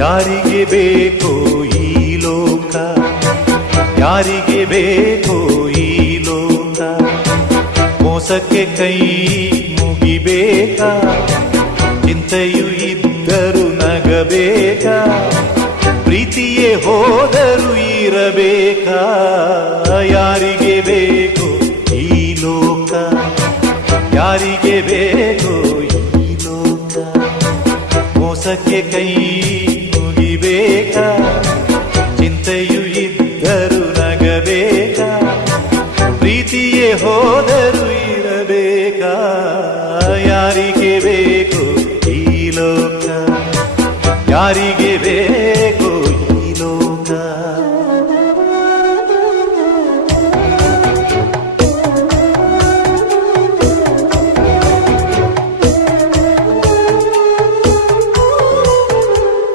ಯಾರಿಗೆ ಬೇಕೋ ಈ ಲೋಕ, ಯಾರಿಗೆ ಬೇಕೋ ಈ ಲೋಕ, ಮೋಸಕ್ಕೆ ಕೈ ಮುಗಿಬೇಕಾ, ಚಿಂತೆಯು ಇದ್ದರು ನಗಬೇಕಾ, ಪ್ರೀತಿಯೇ ಹೋದರು ಇರಬೇಕಾ. ಯಾರಿಗೆ ಬೇಕೋ ಈ ಲೋಕ, ಯಾರಿಗೆ ಬೇಕೋ ಈ ಲೋಕ, ಮೋಸಕ್ಕೆ ಕೈ ಮುಗಿಬೇಕಾ, ಚಿಂತೆಯು ಇದ್ದರು ನಗಬೇಕಾ, ಪ್ರೀತಿಯೇ ಹೋದರು ಇರಬೇಕಾ. ಯಾರಿಗೆ ಬೇಕೋ ಈ ಲೋಕ, ಯಾರಿಗೆ ಬೇಕೋ